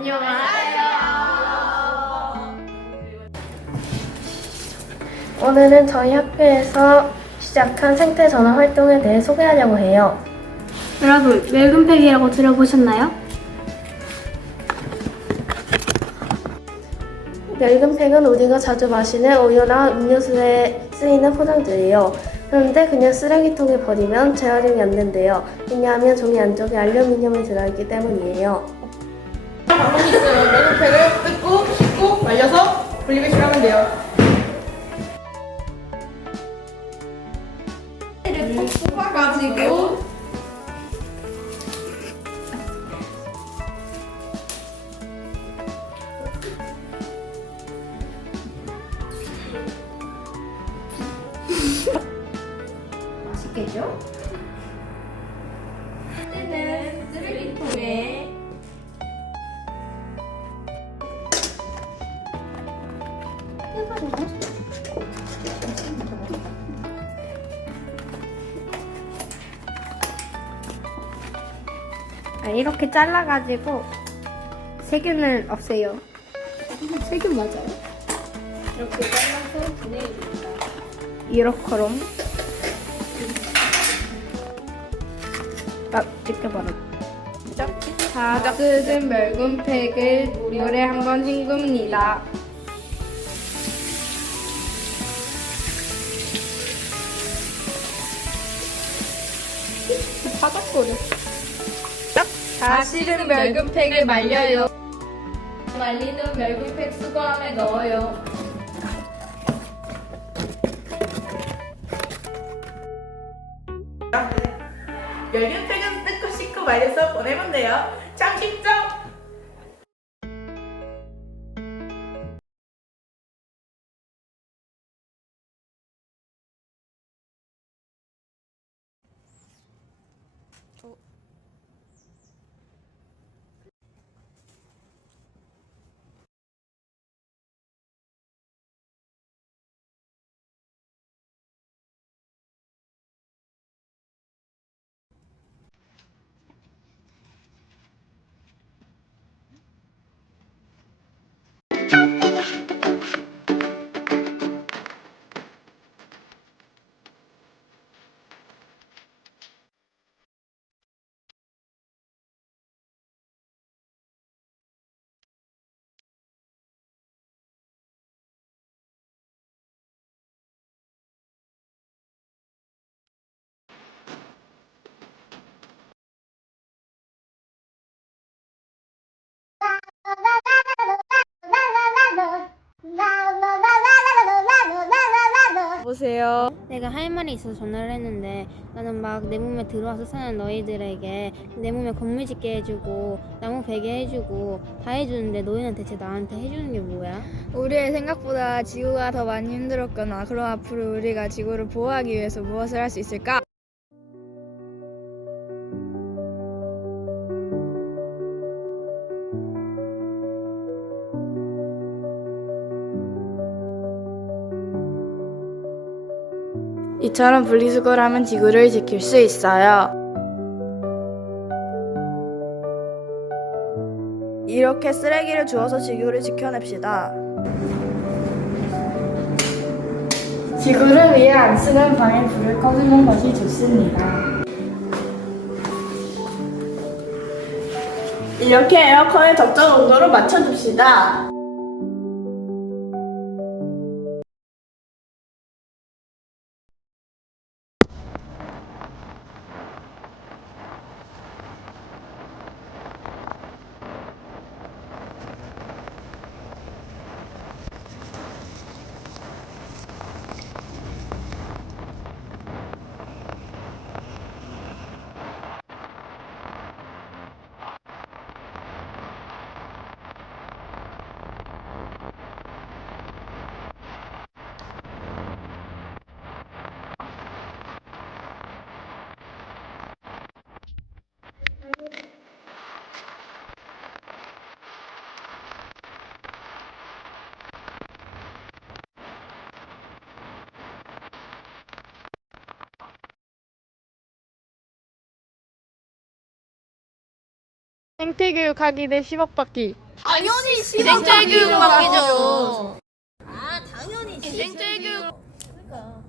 안녕하세요. 오늘은 저희 학교에서 시작한 생태 전화 활동에 대해 소개하려고 해요. 여러분, 멸균팩이라고 들어보셨나요? 멸균팩은 우리가 자주 마시는 우유나 음료수에 쓰이는 포장재예요. 그런데 그냥 쓰레기통에 버리면 재활용이 안 된대요. 왜냐하면 종이 안쪽에 알루미늄이 들어있기 때문이에요. 분리배출 하면 돼요. 를 뽑아가지고 맛있겠죠? 이제는 쓰레기통에 이렇게 잘라가지고 세균을 없애요. 세균 맞아요? 이렇게 잘라서 보내줍니다. 이렇게롬. 딱 지켜봐라. 다 뜯은 멸균팩을 물에 한번 헹굽니다. 바닥거려. 다 실은 멸균팩을 말려요. 말리는 멸균팩 수거함에 넣어요. 멸균팩은 뜯고 씻고 말려서 보내면 돼요. 참 쉽죠? 보세요. 내가 할 말이 있어서 전화를 했는데 나는 막 내 몸에 들어와서 사는 너희들에게 내 몸에 건물 짓게 해주고 나무 베게 해주고 다 해주는데 너희는 대체 나한테 해주는 게 뭐야? 우리의 생각보다 지구가 더 많이 힘들었거나 그럼 앞으로 우리가 지구를 보호하기 위해서 무엇을 할 수 있을까? 이처럼 분리수거를 하면 지구를 지킬 수 있어요. 이렇게 쓰레기를 주워서 지구를 지켜냅시다. 지구를 위해 안 쓰는 방에 불을 꺼두는 것이 좋습니다. 이렇게 에어컨을 적정 온도로 맞춰줍시다. 생태교육 하기 대 10억 받기. 당연히 생태교육 생태교육 맡기죠. 아 당연히 생태교육. 그러니까.